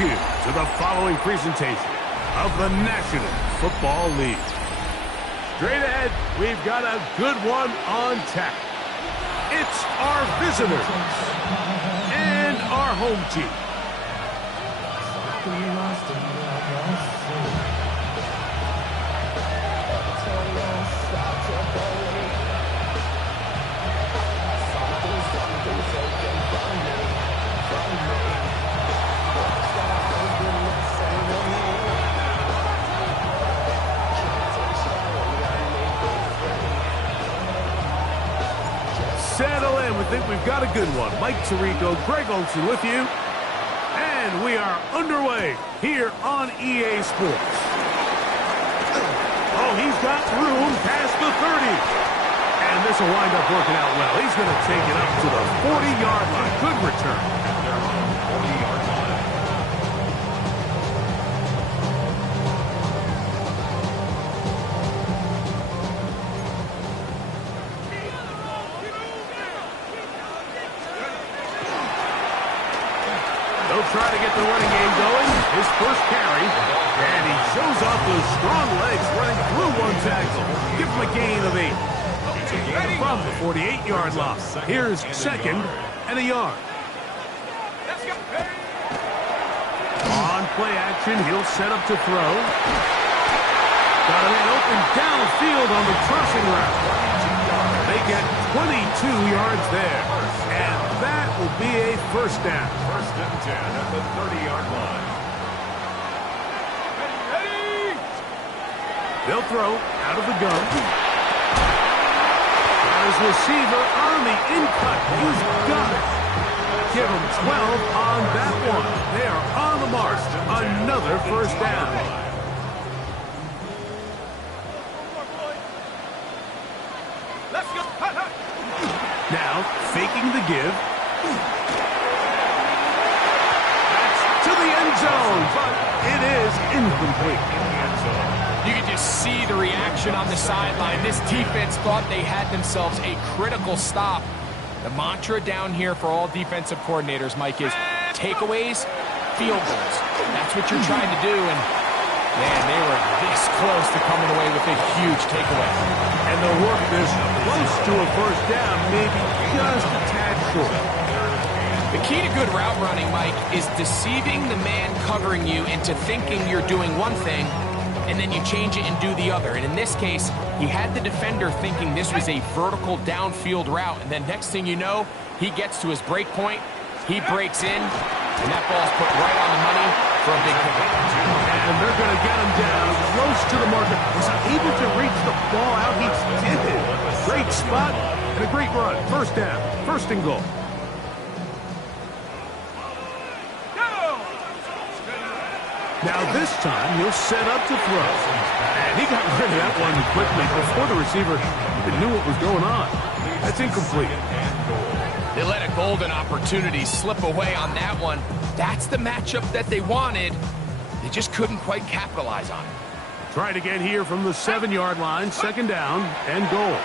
you to the following presentation of the National Football League. Straight ahead, we've got a good one on tap. It's our visitors and our home team. Settle in. We think we've got a good one. Mike Tirico, Greg Olsen with you. And we are underway here on EA Sports. Oh, he's got room past the 30. And this will wind up working out well. He's going to take it up to the 40-yard line. Good return. They're on the 40-yard line. Try to get the running game going. His first carry. And he shows off those strong legs running through one tackle. Give him a gain of 8. From the 48-yard line. Here's second and a yard. On play action, he'll set up to throw. Got a man open downfield on the crossing route. They get 22 yards there. And that will be a first down. First and 10 at the 30-yard line. Ready. They'll throw out of the gun. Got his receiver on the in-cut. He's got it. Give him 12 on that one. They are on the mark. Another first down. Now, faking the give. That's to the end zone, but it is incomplete. You can just see the reaction on the sideline. This defense thought they had themselves a critical stop. The mantra down here for all defensive coordinators, Mike, is takeaways, field goals. That's what you're trying to do, and man, they were this close to coming away with a huge takeaway. And they'll work this close to a first down, maybe just a tad short. The key to good route running, Mike, is deceiving the man covering you into thinking you're doing one thing, and then you change it and do the other. And in this case, he had the defender thinking this was a vertical downfield route, and then next thing you know, he gets to his break point, he breaks in, and that ball's put right on the money for a big pickup. And they're going to get him down close to the marker. Was he able to reach the ball out? He did it. Great spot and a great run. First down. First and goal. Now this time he'll set up to throw. And he got rid of that one quickly before the receiver even knew what was going on. That's incomplete. They let a golden opportunity slip away on that one. That's the matchup that they wanted. They just couldn't quite capitalize on it. Try it again here from the 7-yard line. Second down and goal.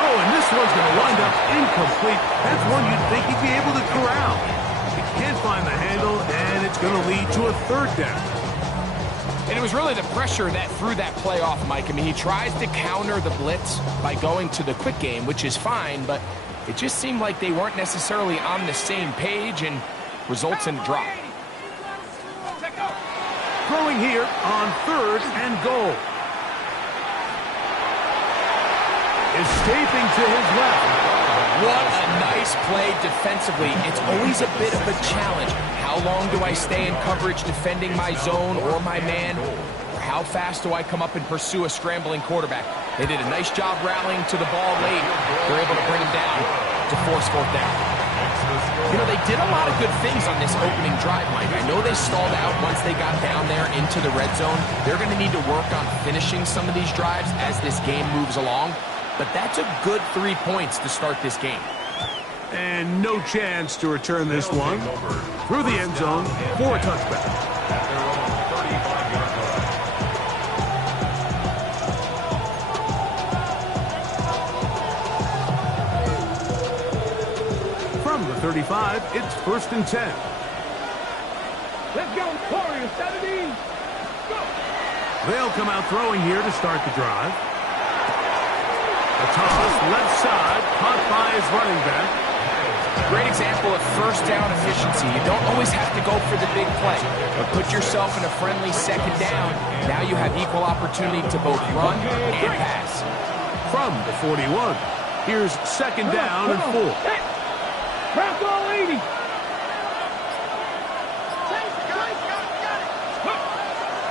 Oh, and this one's going to wind up incomplete. That's one you'd think he'd be able to corral. He can't find the handle, and it's going to lead to a third down. And it was really the pressure that threw that play off, Mike. I mean, he tries to counter the blitz by going to the quick game, which is fine, but it just seemed like they weren't necessarily on the same page and results in a drop. Throwing here on third and goal. Escaping to his left. What a nice play defensively. It's always a bit of a challenge. How long do I stay in coverage defending my zone or my man? Or how fast do I come up and pursue a scrambling quarterback? They did a nice job rallying to the ball late. They're able to bring him down to force fourth down. You know, they did a lot of good things on this opening drive, Mike. I know they stalled out once they got down there into the red zone. They're going to need to work on finishing some of these drives as this game moves along. But that's a good 3 points to start this game. And no chance to return this one through the end zone for a touchback. From the 35, it's first and 10. Let's go, Warriors, 70. Go. They'll come out throwing here to start the drive. A toss, left side, caught by his running back. Great example of first down efficiency. You don't always have to go for the big play, but put yourself in a friendly second down. Now you have equal opportunity to both run and pass. From the 41, here's second down and 4. Crack all 80.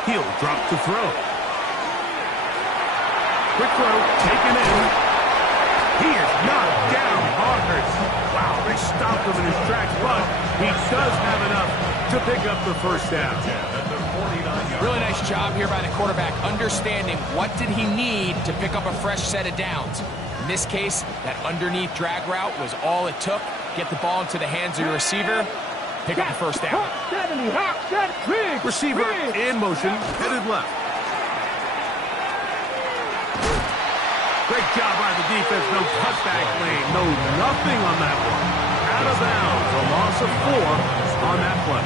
He'll drop to throw. Quick throw, taken in. He is knocked down hard. Wow, they stopped him in his tracks, but he does have enough to pick up the first down. Really nice job here by the quarterback, understanding what did he need to pick up a fresh set of downs. In this case, that underneath drag route was all it took. Get the ball into the hands of your receiver, pick up the first down. Receiver in motion, headed left. Great job by the defense. No cutback lane. No, nothing on that one. Out of bounds. A loss of 4 on that play.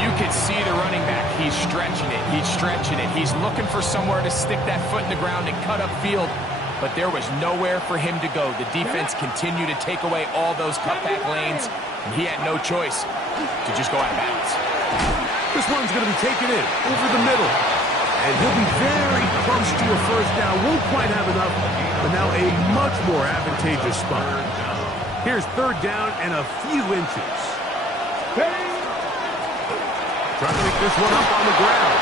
You can see the running back. He's stretching it. He's stretching it. He's looking for somewhere to stick that foot in the ground and cut upfield. But there was nowhere for him to go. The defense continued to take away all those cutback lanes, and he had no choice to just go out of bounds. This one's going to be taken in over the middle. And he'll be very close to a first down. Won't quite have enough, but now a much more advantageous spot. Here's third down and a few inches. Trying to pick this one up on the ground.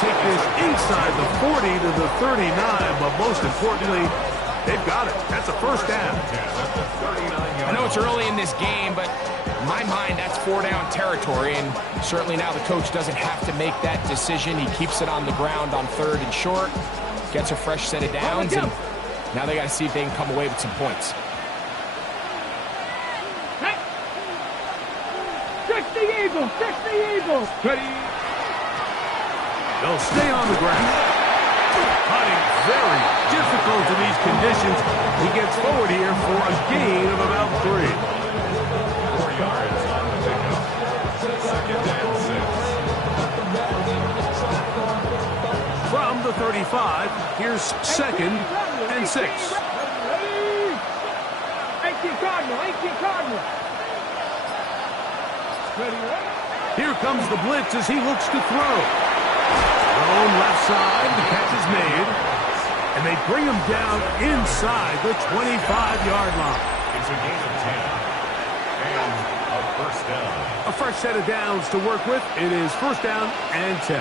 Take this inside the 40 to the 39, but most importantly, they've got it. That's a first down. I know it's early in this game, but in my mind, that's 4-down territory, and certainly now the coach doesn't have to make that decision. He keeps it on the ground on 3rd and short, gets a fresh set of downs, and now they got to see if they can come away with some points. Fix the Eagles! Fix the Eagles! Ready? They'll stay on the ground. Cutting very difficult in these conditions. He gets forward here for a gain of about 3. 4 yards on the pickup. Second and 6. From the 35, here's second and 6. 18 Cardinal, 18 Cardinal. Here comes the blitz as he looks to throw. Thrown left side, the catch is made. And they bring him down inside the 25-yard line. It's a gain of 10. And a first down. A fresh set of downs to work with. It is first down and 10.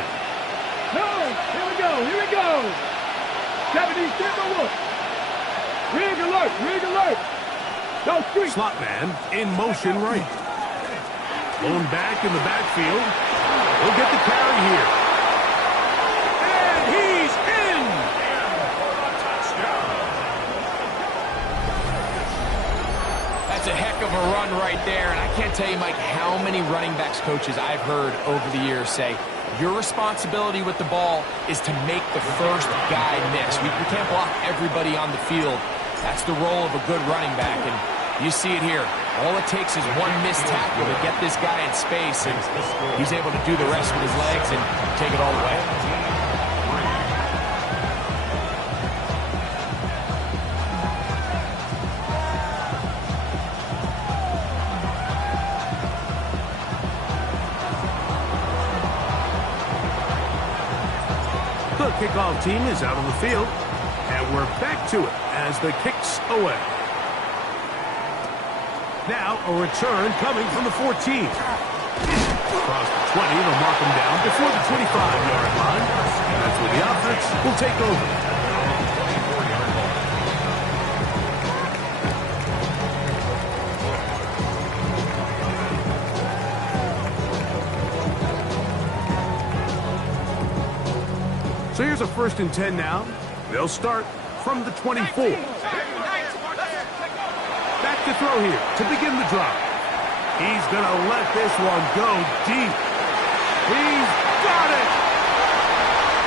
No, here we go, here we go. 70, look. Rig alert, rig alert. No, street. Slot man in motion right. Blown back in the backfield. He'll get the carry here. And he's in! That's a heck of a run right there, and I can't tell you, Mike, how many running backs coaches I've heard over the years say, your responsibility with the ball is to make the first guy miss. We can't block everybody on the field. That's the role of a good running back, and you see it here. All it takes is one missed tackle to get this guy in space, and he's able to do the rest with his legs and take it all the way. The kickoff team is out on the field, and we're back to it as the kick's away. Now a return coming from the 14. Across the 20, they'll mark him down before the 25-yard line. And that's where the offense will take over. So here's a 1st and 10 now. They'll start from the 24. Back to throw here to begin the drive. He's going to let this one go deep. He's got it!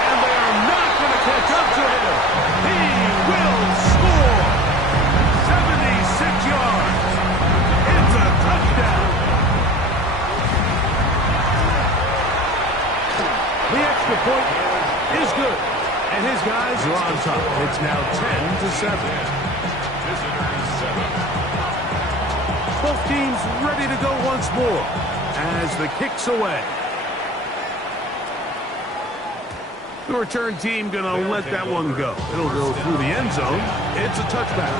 And they are not going to catch up to him. He will score! 76 yards. It's a touchdown. extra point is good. And his guys are on top. It's now 10-7. Both teams ready to go once more as the kick's away. The return team going to let that one go. It'll go through the end zone. It's a touchback.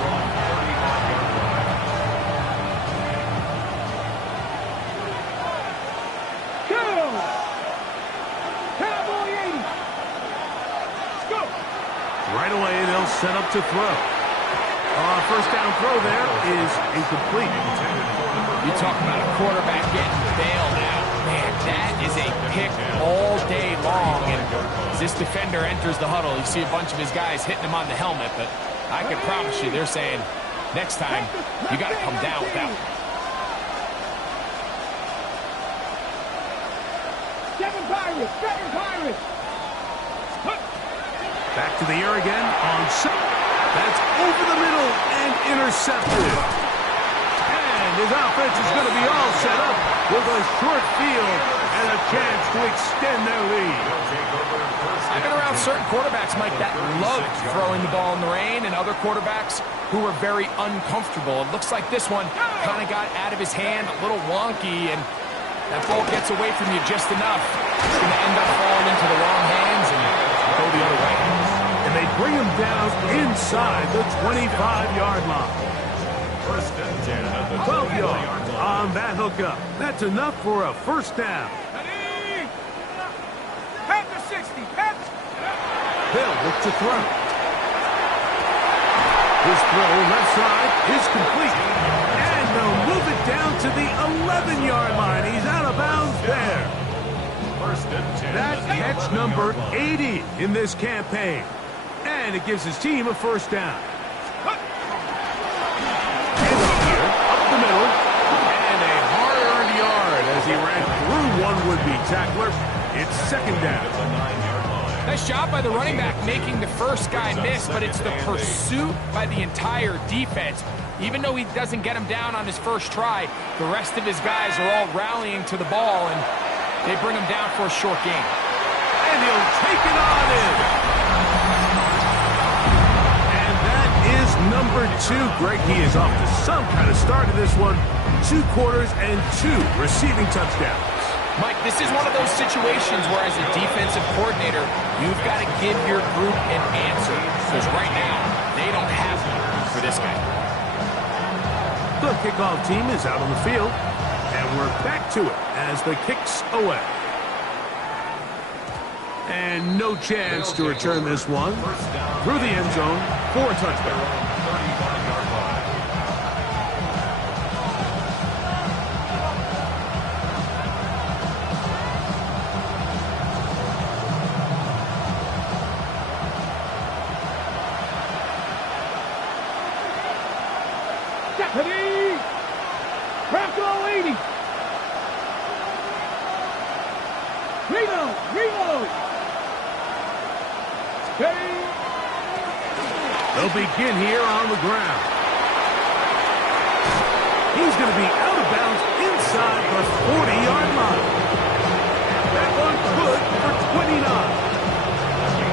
Right away, they'll set up to throw. First down throw there is incomplete. You talk about a quarterback getting bailed out. Man, that is a pick all day long. And as this defender enters the huddle, you see a bunch of his guys hitting him on the helmet. But I can promise you, they're saying, next time, you got to come down with that one. Seven Pirates. Back to the air again on set. That's over the middle and intercepted. And his offense is going to be all set up with a short field and a chance to extend their lead. I've been around certain quarterbacks, Mike, that love throwing the ball in the rain, and other quarterbacks who are very uncomfortable. It looks like this one kind of got out of his hand, a little wonky, and that ball gets away from you just enough. It's going to end up falling into the wrong hands and go the other way. And they bring him down inside the 25-yard line. 12 yards on that hookup. That's enough for a first down. They'll look to throw. His throw left side is complete. And they'll move it down to the 11-yard line. He's out of bounds there. That's catch number 80 in this campaign. And it gives his team a first down. And here, up the middle. And a hard-earned yard as he ran through one would-be tackler. It's second down. Nice job by the running back making the first guy miss, but it's the pursuit by the entire defense. Even though he doesn't get him down on his first try, the rest of his guys are all rallying to the ball, and they bring him down for a short gain. And he'll take it on in. And that is number 2. Greg, he is off to some kind of start in this one. 2 quarters and 2 receiving touchdowns. Mike, this is one of those situations where as a defensive coordinator, you've got to give your group an answer. Because right now, they don't have one for this guy. The kickoff team is out on the field. And we're back to it as the kick's away. And no chance to return this one through the end zone for a touchdown. They'll begin here on the ground. He's going to be out of bounds inside the 40-yard line. That one good for 29.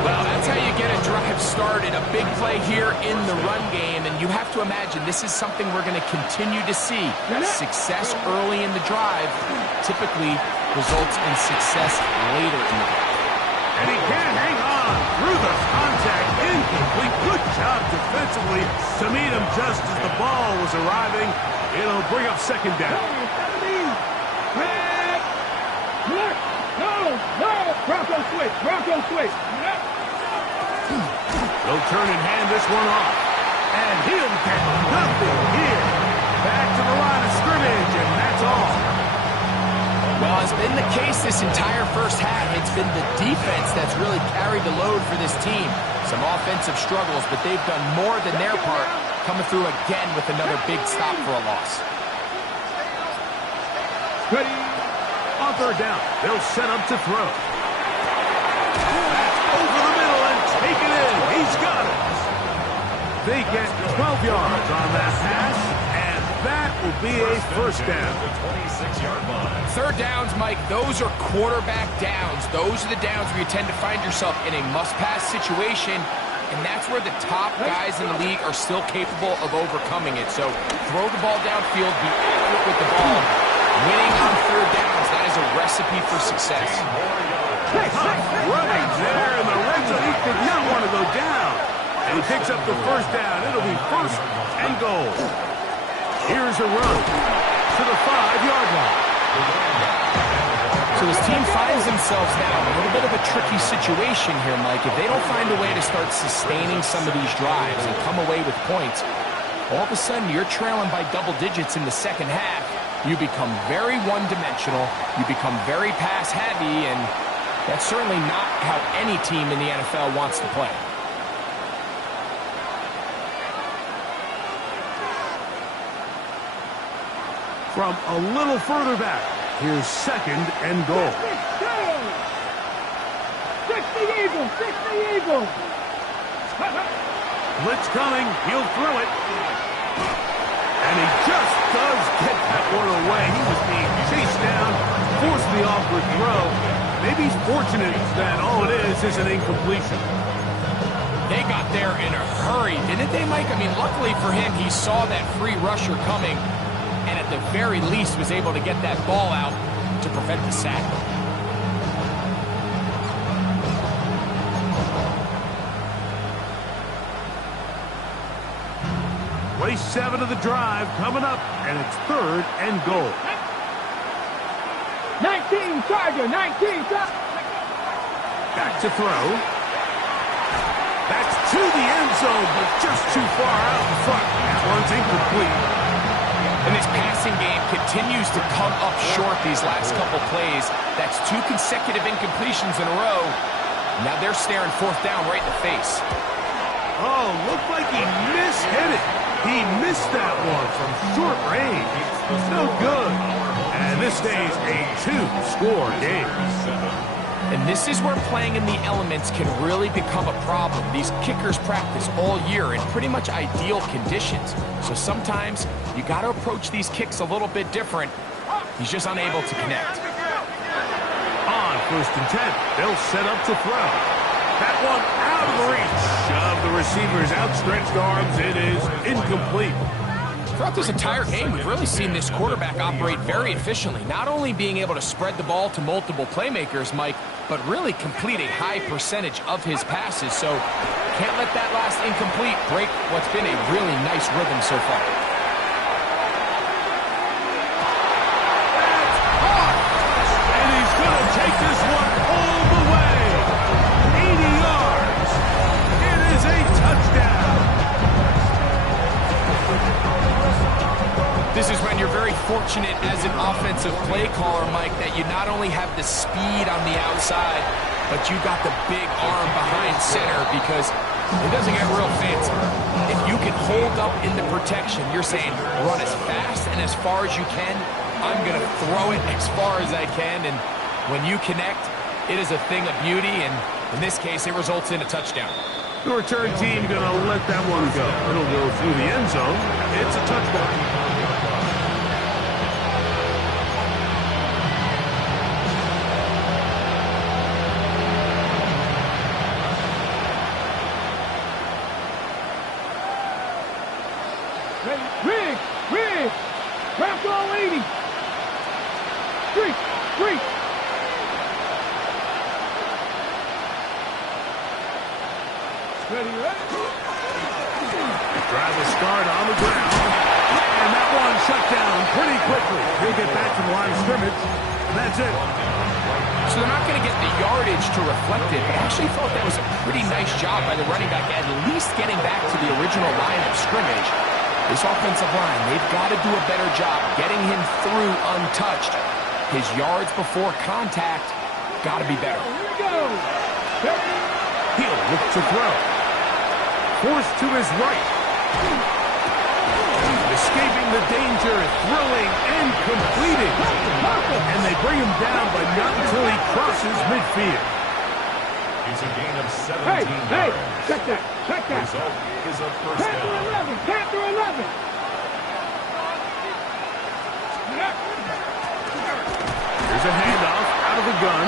Well, that's how you get a drive started. A big play here in the run game, and you have to imagine this is something we're going to continue to see. Success early in the drive typically results in success later in the drive. And he can't hang on through the contact. Incomplete. Good job defensively to meet him just as the ball was arriving. It'll bring up second down. Bronco switch. They'll turn and hand this one off. And he'll get nothing here. Back to the line of scrimmage, and that's all. Well, it's been the case this entire first half. It's been the defense that's really carried the load for this team. Some offensive struggles, but they've done more than their part, coming through again with another big stop for a loss. Ready. On third down, they'll set up to throw. That's over the middle and take it in. He's got it. They get 12 yards on that pass, and that will be a first down. The 26-yard line. Third downs, Mike, those are quarterback downs. Those are the downs where you tend to find yourself in a must-pass situation, and that's where the top guys in the league are still capable of overcoming it. So throw the ball downfield, be accurate with the ball. Winning on third downs, that is a recipe for success. Running there in the red zone. He did not want to go down. And he picks up the first down. It'll be first and goal. Here's a run to the 5-yard line. So his team finds themselves now in a little bit of a tricky situation here, Mike. If they don't find a way to start sustaining some of these drives and come away with points, all of a sudden you're trailing by double digits in the second half. You become very one-dimensional. You become very pass-heavy, and that's certainly not how any team in the NFL wants to play. From a little further back, here's second and goal. 60 Eagles, 60 Eagles. Blitz coming, he'll throw it. And he just does get that one away. He was being chased down, forced the awkward throw. Maybe he's fortunate that all it is an incompletion. They got there in a hurry, didn't they, Mike? I mean, luckily for him, he saw that free rusher coming, and at the very least was able to get that ball out to prevent the sack. Race 7 of the drive coming up, and it's third and goal. 19 Charger, 19 Charger. Back to throw. That's to the end zone, but just too far out in front. That one's incomplete. And this passing game continues to come up short these last couple plays. That's 2 consecutive incompletions in a row. Now they're staring fourth down right in the face. Oh, looked like he mishit it. He missed that one from short range. No good. And this stays a 2-score game. And this is where playing in the elements can really become a problem. These kickers practice all year in pretty much ideal conditions. So sometimes you got to approach these kicks a little bit different. He's just unable to connect. On first and 10, they'll set up to throw. That one out of reach of the receiver's outstretched arms. It is incomplete. Throughout this entire game, we've really seen this quarterback operate very efficiently, not only being able to spread the ball to multiple playmakers, Mike, but really complete a high percentage of his passes. So can't let that last incomplete break what's been a really nice rhythm so far. That's hard. And he's going to take this one all the way. 80 yards. It is a touchdown. This is when you're very fortunate as an offensive play caller, Mike, that you not only have the speed on the outside, but you got the big arm behind center, because it doesn't get real fancy. If you can hold up in the protection, you're saying run as fast and as far as you can. I'm going to throw it as far as I can, and when you connect, it is a thing of beauty, and in this case, it results in a touchdown. The return team going to let that one go. It'll go through the end zone. It's a touchdown. Rig! Wrap all 80! Street! Ready? Drive will start on the ground. And that one shut down pretty quickly. He'll get back to the line of scrimmage. That's it. So they're not going to get the yardage to reflect it, but I actually thought that was a pretty nice job by the running back, at least getting back to the original line of scrimmage. This offensive line, they've got to do a better job getting him through untouched. His yards before contact got to be better. Here we go! He'll look to throw. Forced to his right. Escaping the danger, throwing and completing. And they bring him down, but not until he crosses midfield. It's a gain of 17 yards. Hey, check that. Result is a first down. Panther 11. a handoff out of the gun.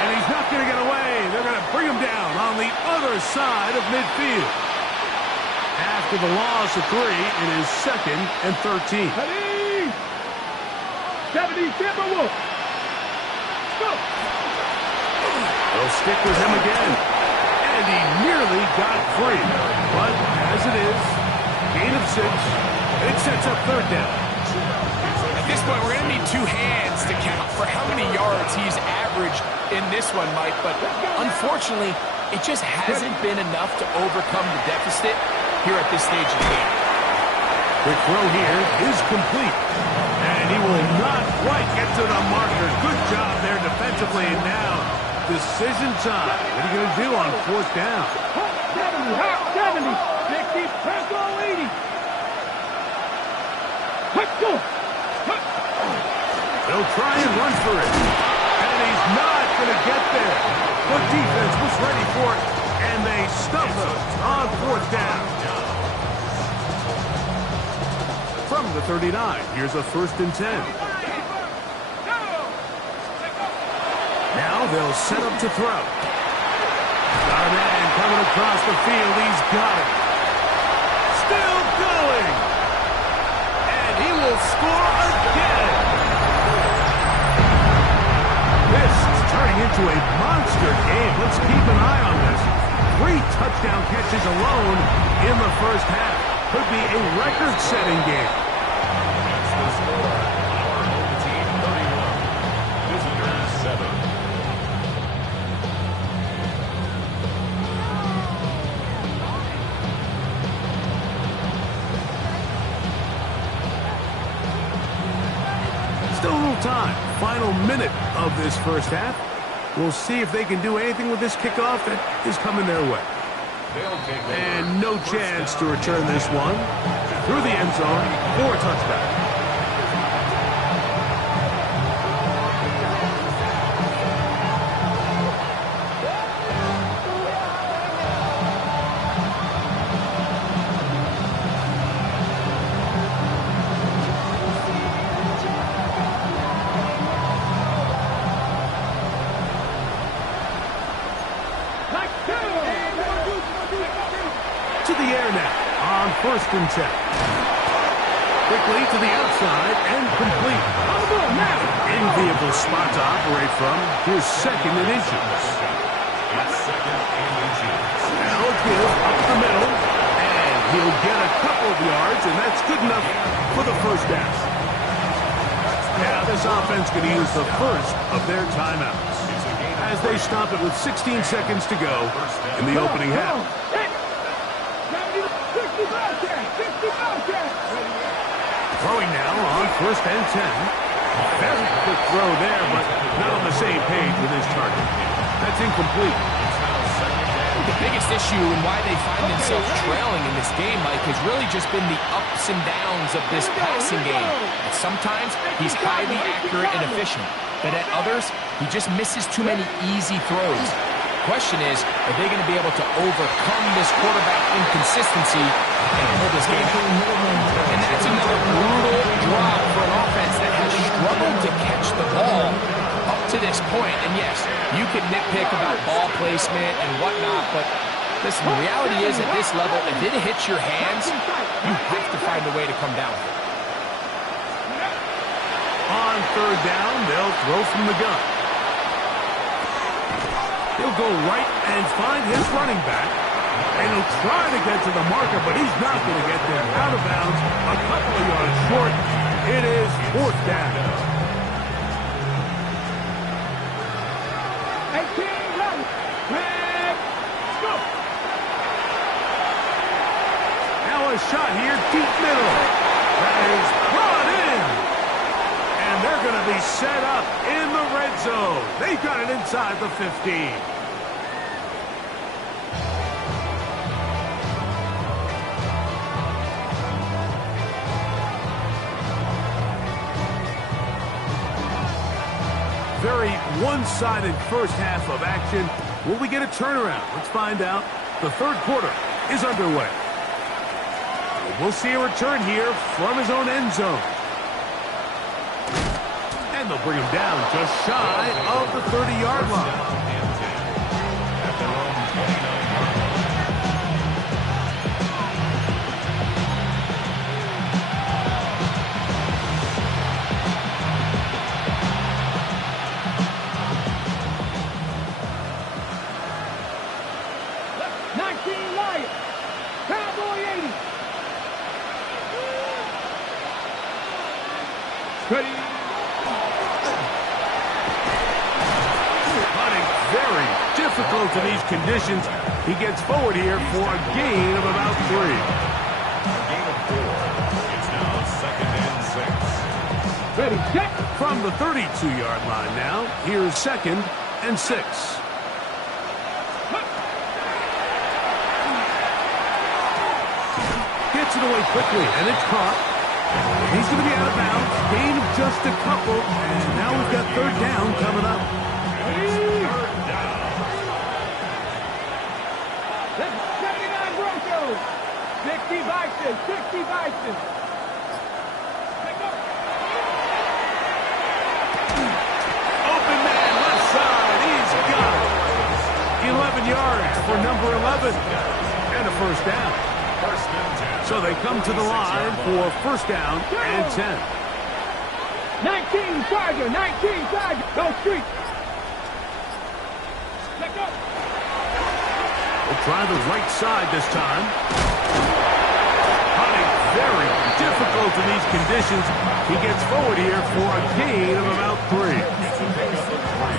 And he's not going to get away. They're going to bring him down on the other side of midfield. After the loss of 3, it is 2nd and 13. Ready? 70, Timberwolves. Go. They'll stick with him again. And he nearly got free. But as it is, gain of 6. It sets up 3rd down. At this point, we're going to need 2 hands to count for how many yards he's averaged in this one, Mike. But unfortunately, it just hasn't been enough to overcome the deficit here at this stage of the game. The throw here is complete. And he will not quite get to the marker. Good job there defensively. And now, decision time. What are you going to do on 4th down? 70, 60, press all 80. Let's go. They'll try and run for it. And he's not going to get there. The defense was ready for it. And they stump him on 4th down. From the 39, here's a 1st and 10. Now they'll set up to throw. Got a man coming across the field. He's got it. Still going. And he will score again. This is turning into a monster game. Let's keep an eye on this. 3 touchdown catches alone in the first half. Could be a record-setting game. That's the score. Our home team 31. Visitors 7. Still a little time. Final minute of this first half. We'll see if they can do anything with this kickoff that is coming their way. And no chance to return this one. Through the end zone for a touchback. To the air now on 1st and 10. Quickly to the outside and complete. Enviable spot to operate from. Here's 2nd and inches. Now a give up the middle. And he'll get a couple of yards, and that's good enough for the 1st down. Now this offense going to use the first of their timeouts as they stop it with 16 seconds to go in the opening half. Throwing now on 1st and 10. Very quick throw there, but not on the same page with his target. That's incomplete. The biggest issue and why they find themselves trailing in this game, Mike, has really just been the ups and downs of this passing game. And sometimes he's highly accurate and efficient, but at others, he just misses too many easy throws. The question is, are they going to be able to overcome this quarterback inconsistency and pull this game out? And that's another brutal drop for an offense that has struggled to catch the ball up to this point. And yes, you can nitpick about ball placement and whatnot, but listen, the reality is at this level, if it hits your hands, you have to find a way to come down with it. On 3rd down, they'll throw from the gun. He'll go right and find his running back. And he'll try to get to the marker, but he's not going to get there. Out of bounds, a couple of yards short. It is 4th down. Now a shot here, deep middle. That is brought in. And they're going to be set up in the red zone. They've got it inside the 15. Very one-sided first half of action. Will we get a turnaround? Let's find out. The 3rd quarter is underway. We'll see a return here from his own end zone. And And they'll bring him down just shy of the 30-yard line. At their own 29-yard line. Ready. Running very difficult in these conditions. He gets forward here for a gain of about 3. A gain of 4. It's now 2nd and 6. Ready, set. From the 32-yard line now, here's 2nd and 6. Gets it away quickly, and it's caught. He's going to be out of bounds. Gain of just a couple, and now we've got 3rd down coming up. Third down. That's 79 Broncos. 60 Bison, 60 Bison. Open man, left side. He's got it. 11 yards for number 11. And a 1st down. First and 10. So they come to the line for 1st down and 10. 19 Charger, 19 Charger. Go street. Let go. We'll try the right side this time. Hunting very difficult in these conditions. He gets forward here for a gain of about 3. It's a gain of 3.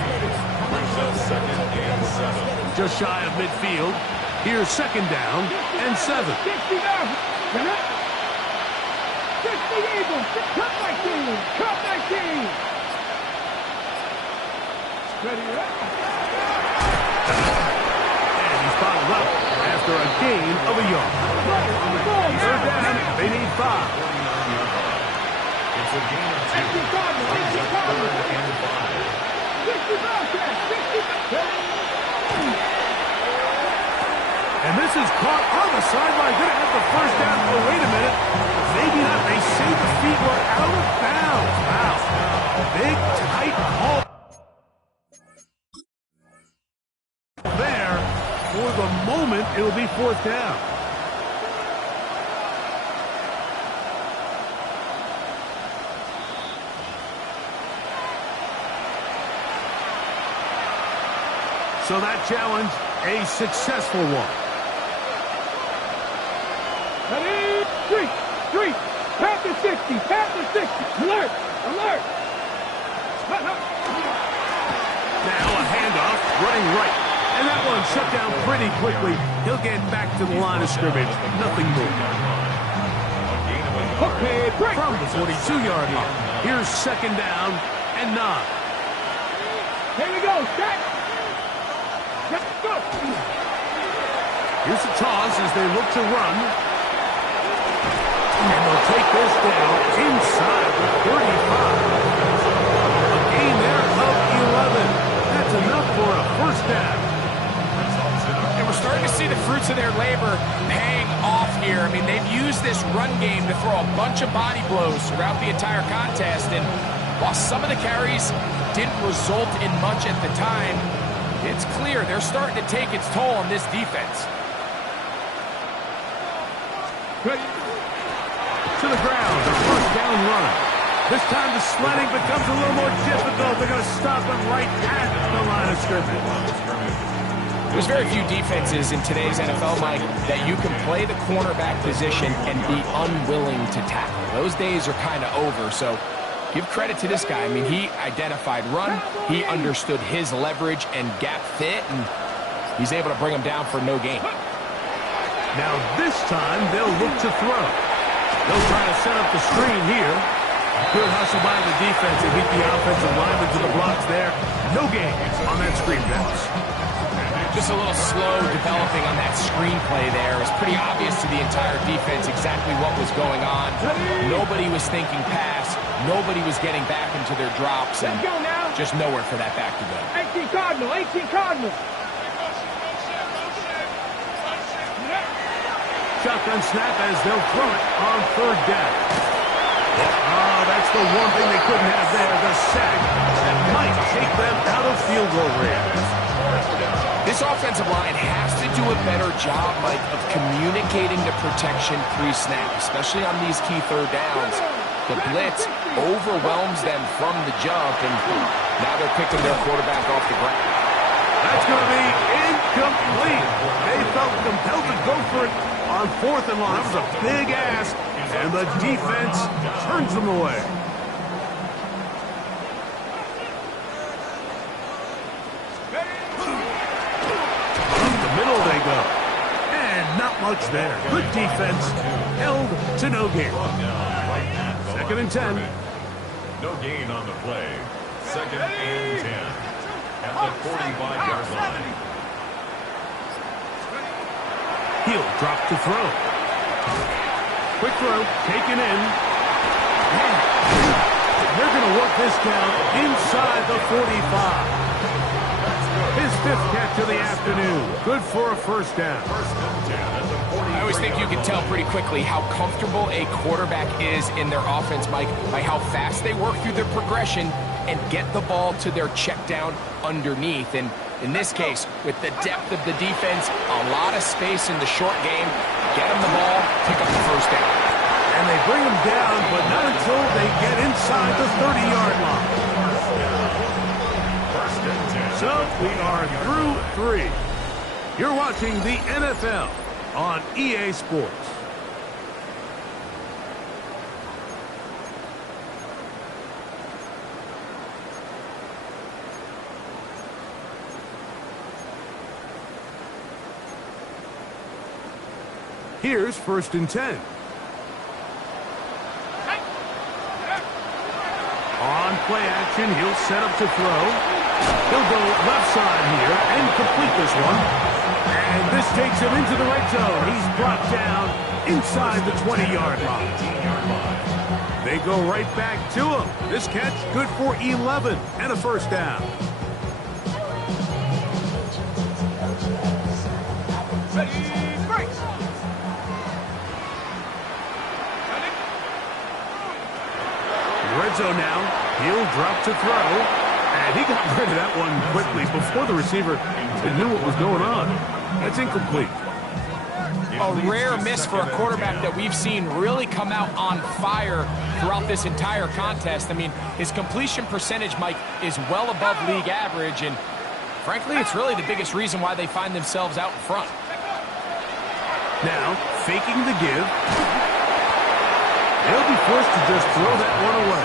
Brings up 2nd and 7. Just shy of midfield. Here's 2nd down and 7. 60 down. 60 Eagles. Cut 19. Cut 19. Ready, right? And he's followed up after a gain of a yard. Third down, they need 5. 49-yard line. It's a gain of 2. Brings up 3rd and 5. And this is caught on the sideline. Going to have the 1st down. Oh, wait a minute. Maybe not. They say the feet were out of bounds. Wow. Big, tight ball. There. For the moment, it'll be 4th down. So that challenge, a successful one. Ready? Street. Panther 60. Panther 60. Alert. Alert. Now a handoff, running right. And that one shut down pretty quickly. He'll get back to the line of scrimmage. Nothing more. Okay, break. From the 42-yard line. Here's 2nd down and 9. Here we go. Set. Let's go. Here's the toss as they look to run. And they'll take this down inside the 35. A gain there of 11. That's enough for a 1st down. And we're starting to see the fruits of their labor paying off here. I mean, they've used this run game to throw a bunch of body blows throughout the entire contest. And while some of the carries didn't result in much at the time, it's clear they're starting to take its toll on this defense. Ready? To the ground, a 1st down run. This time the sledding becomes a little more difficult. They're going to stop him right at the line of scrimmage. There's very few defenses in today's NFL, Mike, that you can play the cornerback position and be unwilling to tackle. Those days are kind of over, so give credit to this guy. I mean, he identified run, he understood his leverage and gap fit, and he's able to bring him down for no gain. Now this time they'll look to throw. They'll try to set up the screen here. Good hustle by the defense and beat the offensive lineman to the blocks there. No gain on that screen pass. Just a little slow developing on that screenplay there. It was pretty obvious to the entire defense exactly what was going on. Nobody was thinking pass. Nobody was getting back into their drops. And Let's go now. just nowhere for that back to go. 18 Cardinal. 18 Cardinal. Shotgun snap as they'll throw it on 3rd down. Oh, that's the one thing they couldn't have there, the sack that might take them out of field goal range. This offensive line has to do a better job, Mike, of communicating the protection pre-snap, especially on these key third downs. The blitz overwhelms them from the jump, and now they're picking their quarterback off the ground. That's going to be incomplete. They felt compelled to go for it on 4th and long. That was a big ask, and the defense turns them away. Up the middle they go. And not much there. Good defense. Held to no gain. 2nd and 10. No gain on the play. 2nd and 10. At the 45-yard line. He'll drop to throw. Quick throw, taken in. They're going to work this down inside the 45. His 5th catch of the afternoon. Good for a first down. I always think you can tell pretty quickly how comfortable a quarterback is in their offense, Mike, by how fast they work through their progression and get the ball to their check down underneath. And in this case, with the depth of the defense, a lot of space in the short game, get them the ball, pick up the first down. And they bring him down, but not until they get inside the 30-yard line. So we are through 3. You're watching the NFL on EA Sports. Here's 1st and 10. On play action, he'll set up to throw. He'll go left side here and complete this one. And this takes him into the red zone. He's brought down inside the 20-yard line. They go right back to him. This catch good for 11 and a first down. Red zone now. He'll drop to throw. And he got rid of that one quickly before the receiver knew what was going on. That's incomplete. A rare miss for a quarterback that we've seen really come out on fire throughout this entire contest. I mean, his completion percentage, Mike, is well above league average, and frankly, it's really the biggest reason why they find themselves out in front. Now, faking the give. They'll be forced to just throw that one away.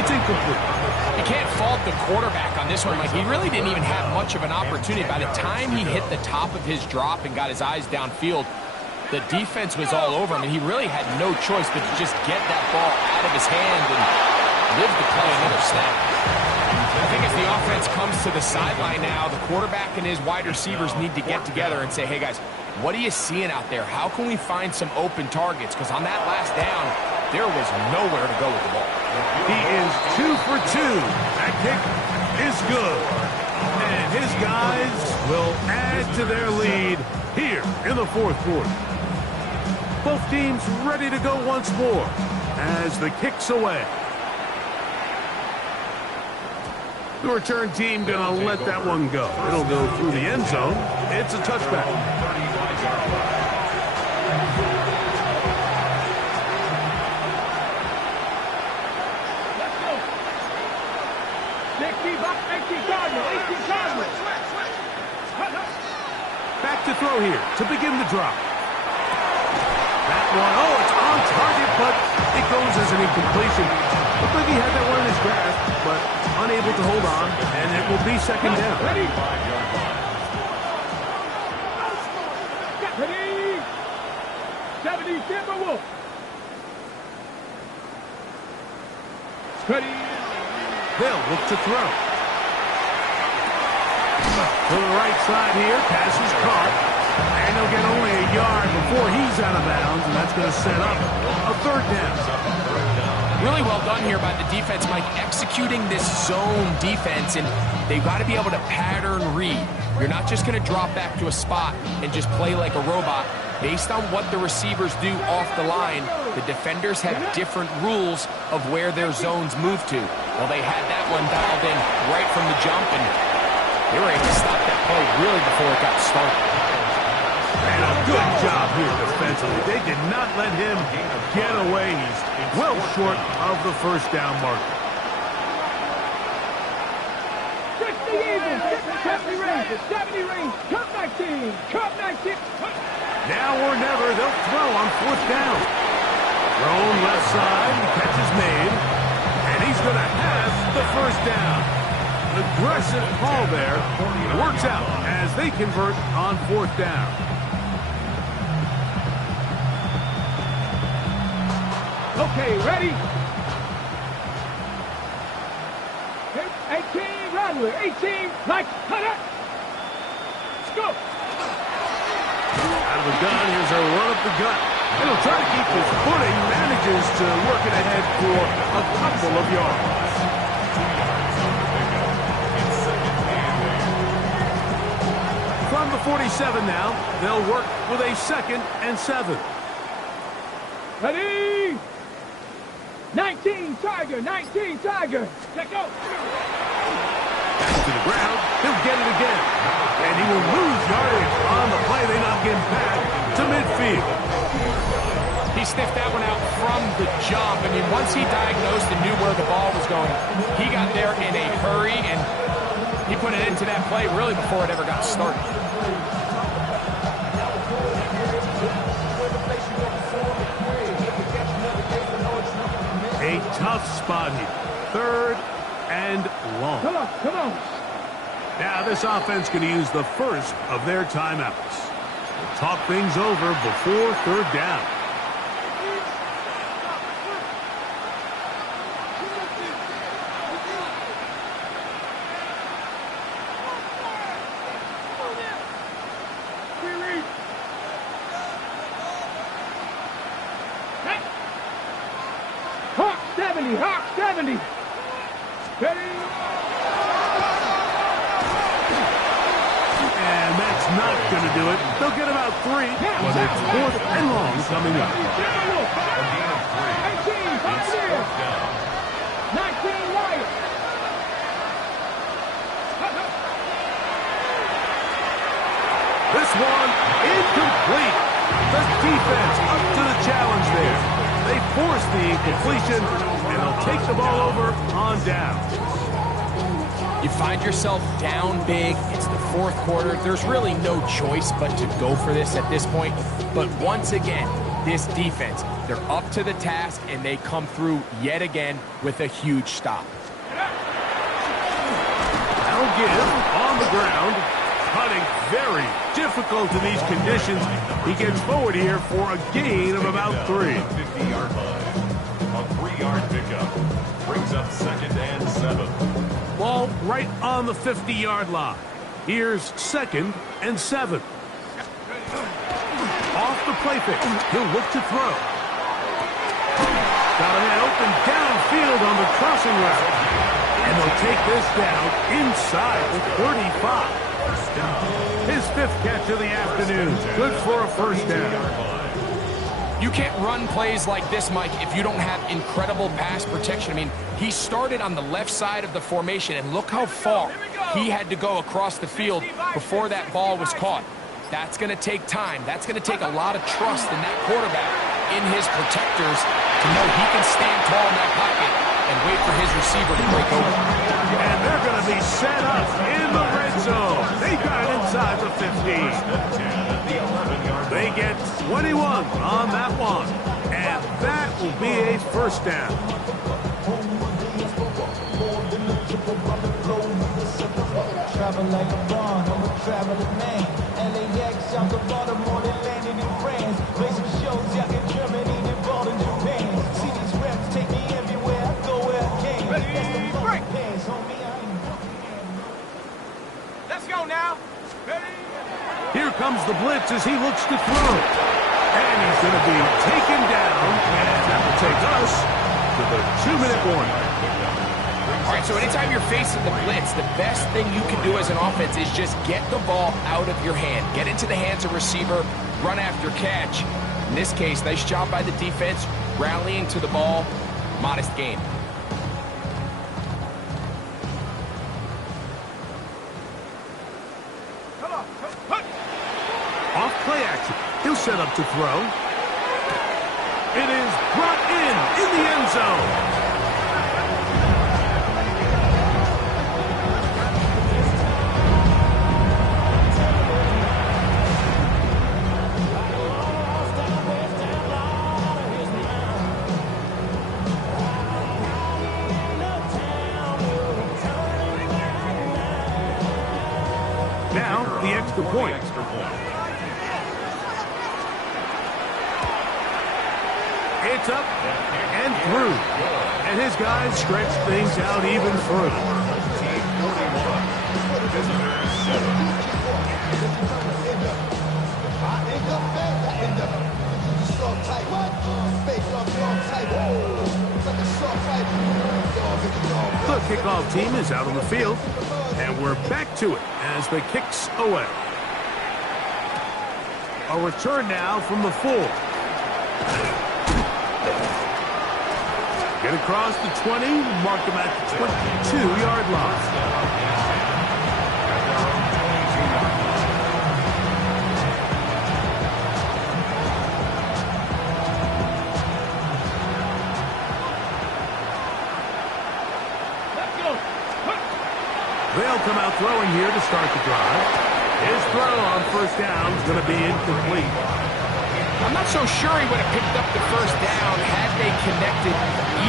It's incomplete. You can't fault the quarterback on this one, Mike. He really didn't even have much of an opportunity. By the time he hit the top of his drop and got his eyes downfield, the defense was all over him, and he really had no choice but to just get that ball out of his hand and live to play another snap. I think as the offense comes to the sideline now, the quarterback and his wide receivers need to get together and say, hey, guys, what are you seeing out there? How can we find some open targets? Because on that last down, there was nowhere to go with the ball. He is 2 for 2. That kick is good. And his guys will add to their lead here in the 4th quarter. Both teams ready to go once more as the kick's away. The return team gonna let that one go. It'll go through the end zone. It's a touchback. Back to throw here to begin the drop. That one, oh, it's on target, but it goes as an incompletion. Looked like he had that one in his grasp, but unable to hold on, and it will be 2nd down. Ready? Ready? 70, Timberwolf. Ready? They'll look to throw. To the right side here, pass is caught. And they'll get only a yard before he's out of bounds, and that's going to set up a 3rd down. Really well done here by the defense, Mike, executing this zone defense, and they've got to be able to pattern read. You're not just going to drop back to a spot and just play like a robot. Based on what the receivers do off the line, the defenders have different rules of where their zones move to. Well, they had that one dialed in right from the jump, and they were able to stop that play really before it got started. And a good job here defensively. They did not let him get away. He's well short of the first down marker. 60 Eagles, 70 Rangers, 70 Rangers, Cup 19, Cup 19. Now or never, they'll throw on fourth down. Thrown left side, catch is made, and he's going to have the first down. Aggressive call there. Works out as they convert on fourth down. Okay, ready? 18, Rattler, 18, like, cut it. Let's go. Out of the gun, here's a run up the gut. And he'll try to keep his footing, manages to work it ahead for a couple of yards. From the 47 now, they'll work with a 2nd and 7. Ready? 19, Tiger, 19, Tiger. Let's go. Back to the ground, he'll get it again. And he will lose yardage on the play. They knock him back to midfield. He sniffed that one out from the jump. I mean, once he diagnosed and knew where the ball was going, he got there in a hurry, and he put it into that play really before it ever got started. A tough spot here. 3rd and long. Come on, come on. Now this offense going to use the first of their timeouts. We'll talk things over before 3rd down. Hawk 70, Hawk 70. Ready? And that's not going to do it. They'll get about 3, but it's 4th and long coming up. 18, Pioneer. 19, Lions. This one incomplete. The defense up to the challenge there. They force the incompletion, and they'll take the ball over on down. You find yourself down big. It's the 4th quarter. There's really no choice but to go for this at this point. But once again, this defense, they're up to the task, and they come through yet again with a huge stop. That'll give on the ground. Cutting very difficult in these conditions. He gets forward here for a gain of about 3. 50-yard line. A 3-yard pickup. Brings up 2nd and 7. Ball right on the 50-yard line. Here's 2nd and 7. Off the play fake. He'll look to throw. Got a man open downfield on the crossing route. And they'll take this down inside the 35. His 5th catch of the afternoon. Good for a first down. You can't run plays like this, Mike, if you don't have incredible pass protection. I mean, he started on the left side of the formation, and look how far he had to go across the field before that ball was caught. That's going to take time. That's going to take a lot of trust in that quarterback, in his protectors, to know he can stand tall in that pocket and wait for his receiver to break over. And they're going to be set up in the red zone. They got it inside the 15. They get 21 on that one. And that will be a first down. Travel like a bond, I'm a traveling man. LAX, out the Baltimore, they landed in France. Play some shows out in Germany, they bought in Japan. See these reps take me everywhere, I go where I can. Ready, break! Let's go now. Ready? Here comes the blitz as he looks to throw. And he's going to be taken down. And that will take us to the 2-minute warning. All right, so anytime you're facing the blitz, the best thing you can do as an offense is just get the ball out of your hand. Get into the hands of receiver, run after catch. In this case, nice job by the defense, rallying to the ball. Modest gain. Off play action. He'll set up to throw. It is brought in the end zone. Now, the extra point. It's up and through. And his guys stretch things out even further. The kickoff team is out on the field. And we're back to it as the kick's away. A return now from the 4. Get across the 20, mark them at the 22-yard line. They'll come out throwing here to start the drive. His throw on first down is going to be incomplete. I'm not so sure he would have picked up the first down had they connected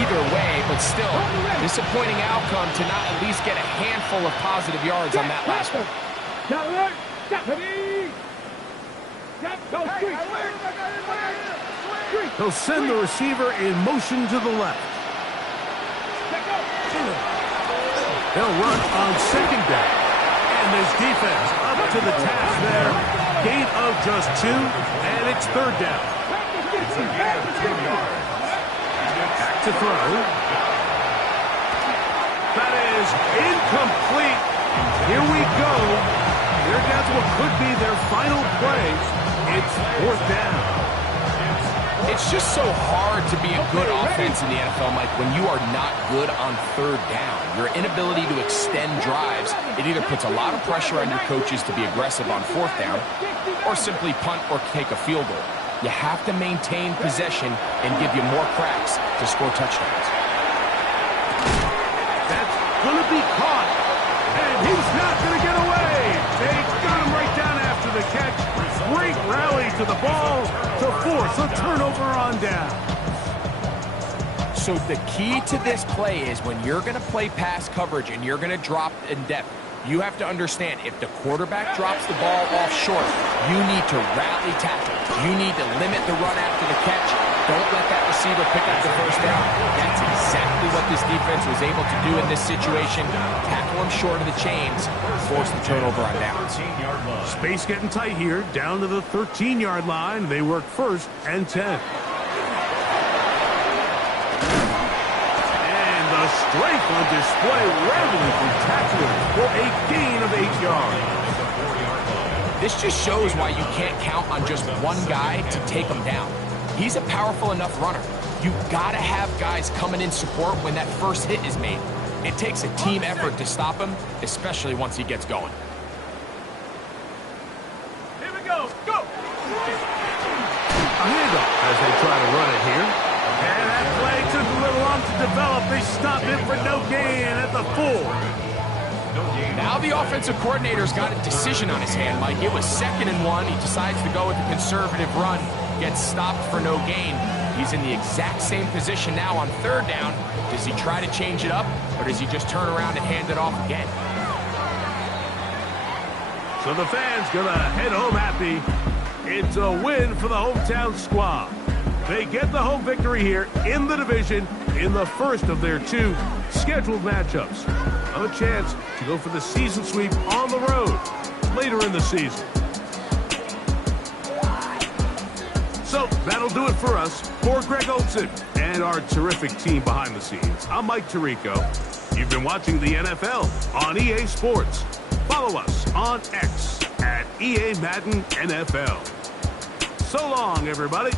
either way, but still, disappointing outcome to not at least get a handful of positive yards on that last one. He'll send the receiver in motion to the left. They'll run on second down. And this defense up to the task there. Gain of just 2, and it's third down. Back to throw. That is incomplete. Here we go. They're down to what could be their final play. It's fourth down. It's just so hard to be a good offense in the NFL, Mike, when you are not good on third down. Your inability to extend drives, it either puts a lot of pressure on your coaches to be aggressive on fourth down or simply punt or take a field goal. You have to maintain possession and give you more cracks to score touchdowns. That's going to be caught, and he's not going to get away. They got him right down after the catch. Great rally to the ball to force a turnover on down. So the key to this play is when you're going to play pass coverage and you're going to drop in depth, you have to understand if the quarterback drops the ball off short, you need to rally tackle. You need to limit the run after the catch. Don't let that receiver pick up the first down. That's exactly what this defense was able to do in this situation. Tackle him short of the chains, force the turnover on downs. Space getting tight here, down to the 13-yard line. They work first and 10. And the strength on display, rambling from tacklers for a gain of 8 yards. This just shows why you can't count on just one guy to take him down. He's a powerful enough runner. You gotta have guys coming in support when that first hit is made. It takes a team effort to stop him, especially once he gets going. Here we go. Go! A handoff as they try to run it here. And that play took a little long to develop. They stop it for no gain at the 4. Now the offensive coordinator's got a decision on his hand, Mike. It was 2nd and 1. He decides to go with a conservative run. Gets stopped for no gain. He's in the exact same position now on third down. Does he try to change it up, or does he just turn around and hand it off again? So the fans gonna head home happy. It's a win for the hometown squad. They get the home victory here in the division in the first of their 2 scheduled matchups. A chance to go for the season sweep on the road later in the season. So that'll do it for us. For Greg Olson and our terrific team behind the scenes, I'm Mike Tirico. You've been watching the NFL on EA Sports. Follow us on X at EA Madden NFL. So long, everybody.